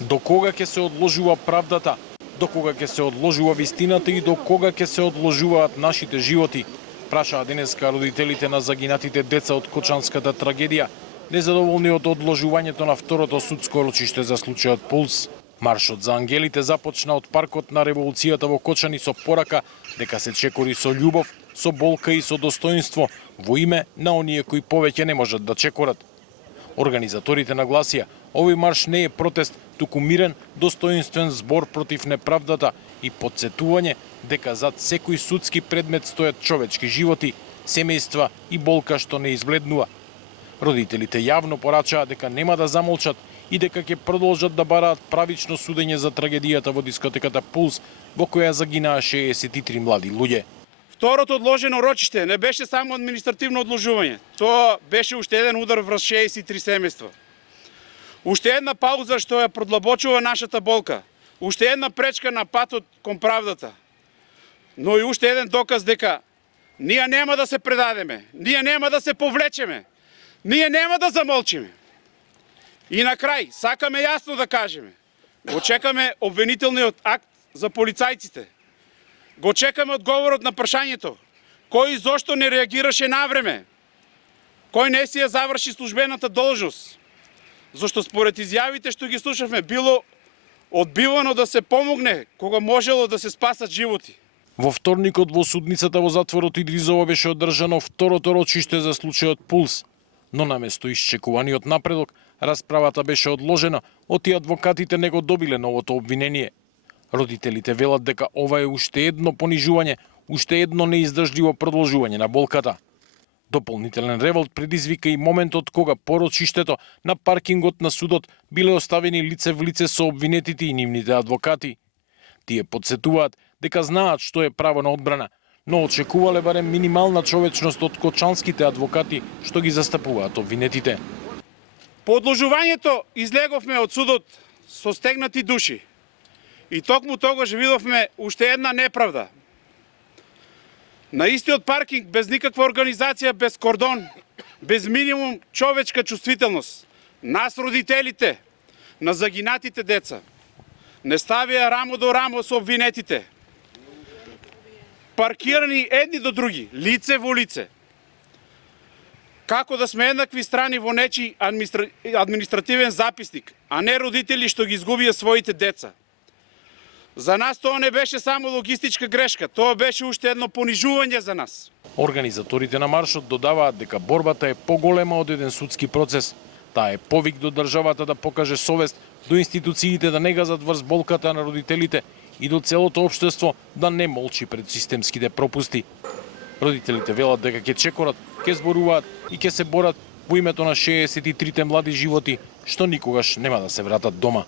До кога ќе се одложува правдата? До кога ќе се одложува вистината и до кога ќе се одложуваат нашите животи? Прашаа денеска родителите на загинатите деца од Кочанската трагедија, незадоволни од одложувањето на второто судско рочиште за случајот Пулс. Маршот за ангелите започна од паркот на револуцијата во Кочани со порака дека се чекори со љубов, со болка и со достоинство во име на оние кои повеќе не можат да чекорат. Организаторите нагласија, овој марш не е протест, туку мирен, достоинствен збор против неправдата и потсетување дека зад секој судски предмет стојат човечки животи, семејства и болка што не избледнува. Родителите јавно порачаа дека нема да замолчат и дека ќе продолжат да бараат правично судење за трагедијата во дискотеката Пулс, во која загинаа 63 млади луѓе. Второто одложено рочиште не беше само административно одложување. Тоа беше уште еден удар врз 63 семејства. Уште една пауза што ја продлабочува нашата болка. Уште една пречка на патот кон правдата. Но и уште еден доказ дека ние нема да се предадеме, ние нема да се повлечеме, ние нема да замолчиме. И на крај, сакаме јасно да кажеме, го чекаме обвинителниот акт за полицајците. Го чекаме одговорот на прашањето, кој и зошто не реагираше навреме, кој не си ја заврши службената должност, зашто според изјавите што ги слушавме било одбивано да се помогне кога можело да се спасат животи. Во вторникот во судницата во затворот Идризово беше одржано второто рочиште за случајот Пулс, но наместо исчекуваниот напредок, расправата беше одложена, оти адвокатите не го добиле новото обвинение. Родителите велат дека ова е уште едно понижување, уште едно неиздржливо продолжување на болката. Дополнителен револт предизвика и моментот кога по рочиштето на паркингот на судот биле оставени лице в лице со обвинетите и нивните адвокати. Тие подсетуваат дека знаат што е право на одбрана, но очекувале барем минимална човечност од кочанските адвокати што ги застапуваат обвинетите. По одложувањето излеговме од судот со стегнати души. И токму тогаш видовме уште една неправда. На истиот паркинг, без никаква организација, без кордон, без минимум човечка чувствителност, нас родителите на загинатите деца не ставија рамо до рамо со обвинетите. Паркирани едни до други, лице во лице. Како да сме еднакви страни во нечи административен записник, а не родители што ги изгубија своите деца. За нас тоа не беше само логистичка грешка, тоа беше уште едно понижување за нас. Организаторите на маршот додаваат дека борбата е поголема од еден судски процес. Таа е повик до државата да покаже совест, до институциите да не газат врз болката на родителите и до целото општество да не молчи пред системските пропусти. Родителите велат дека ќе чекорат, ќе зборуваат и ќе се борат во името на 63 млади животи што никогаш нема да се вратат дома.